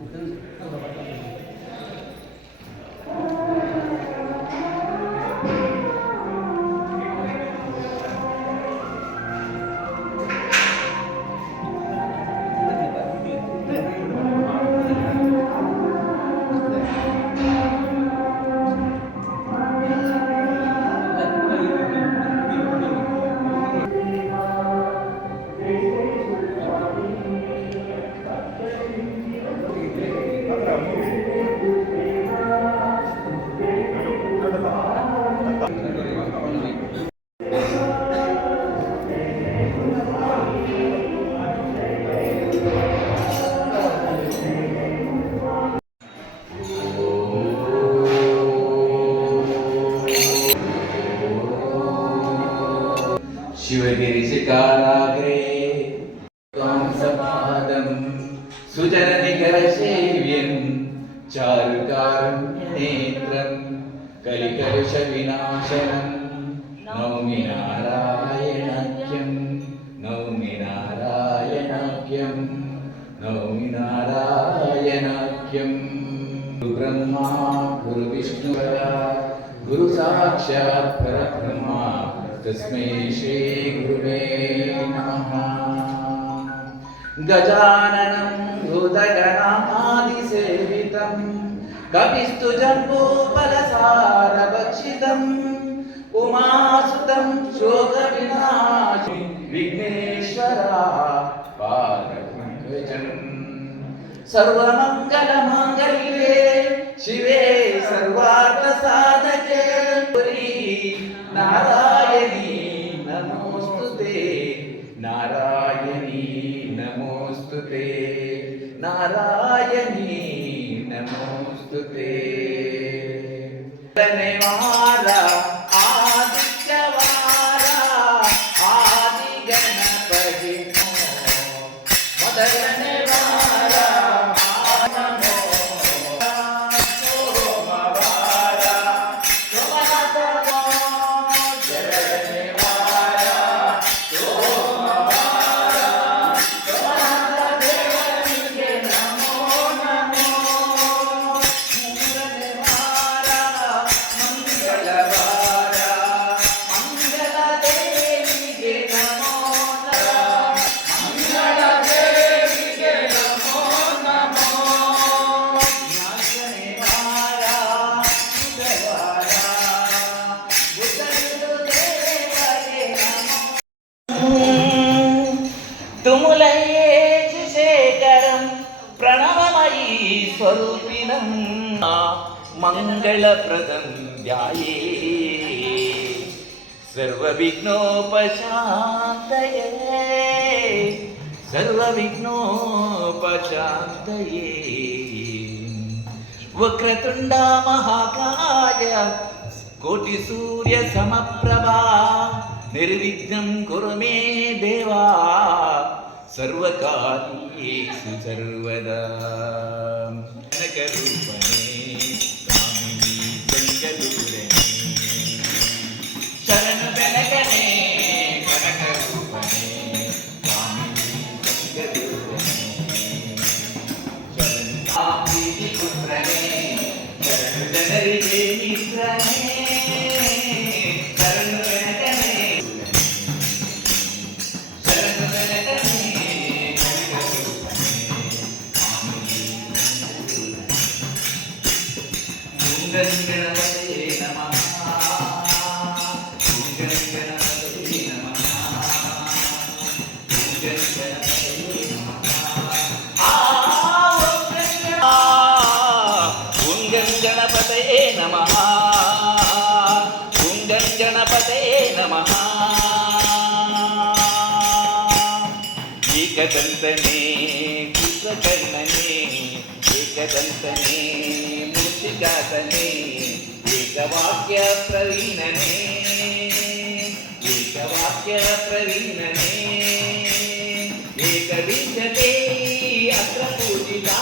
Who ശിവഗിരിശികാരാഗ്രേ കാംസപാദം സുജനനികരസേവ്യം. ചാരുകാരുണ്യനേത്രം കലികലുഷവിനാശനം. നൗമി നാരായണാഖ്യം നൗമി നാരായണാഖ്യം നൗമി നാരായണാഖ്യം ഗുരുബ്രഹ്മാ ഗുരുവിഷ്ണു ഗുരുസാക്ഷാത് പരബ്രഹ്മാ. तस्मै श्रीगुरुवे नमः। गजाननं कपिस्तु जम्बूफलसारभक्षितम् उमासुतं शोकविनाशि विघ्नेश्वरा सर्वमङ्गलमाङ्गल्ये शिवे सर्वार्थसाधके पुरी नारायणी నమోస్తుతే. నారాయణీ నమోస్తుతే. నారాయణీ నమోస్తుతే. സ്വരൂപിണം മംഗളപ്രദം ധ്യായേ സർവവിഘ്നോപശാന്തയേ സർവവിഘ്നോപശാന്തയേ വക്രതുണ്ട മഹാകായ കോട്ടിസൂര്യ സമപ്രഭ നിർവിഘ്നം കുറുമേ ദേവാ सर्वकार्येषु सर्वदा। कनकरूपणे कामिनी गङ्गदूरे शरणबलगणे कनकरूपणे कामिनी गङ्गदूरे शरणा గణపతయే నమ కుంగం గణపతయే నమ ఏకదంతనే కుశకర్ణనే ఏకదంతనే మూషికాతనే ನಮಃ ಓಂ ಗಂಗಣಪತಯೇ ನಮಃ ಏಕದಂತನೇ ಕುಸಕರ್ಣನೇ ಏಕದಂತನೇ ಮೂಷಿಕಾಸನೇ ಏಕವಾಕ್ಯ ಪ್ರವೀಣನೇ ಏಕವಾಕ್ಯ ಪ್ರವೀಣನೇ ಏಕವಿಂಶತಿ ಅತ್ರ ಪೂಜಿತಾ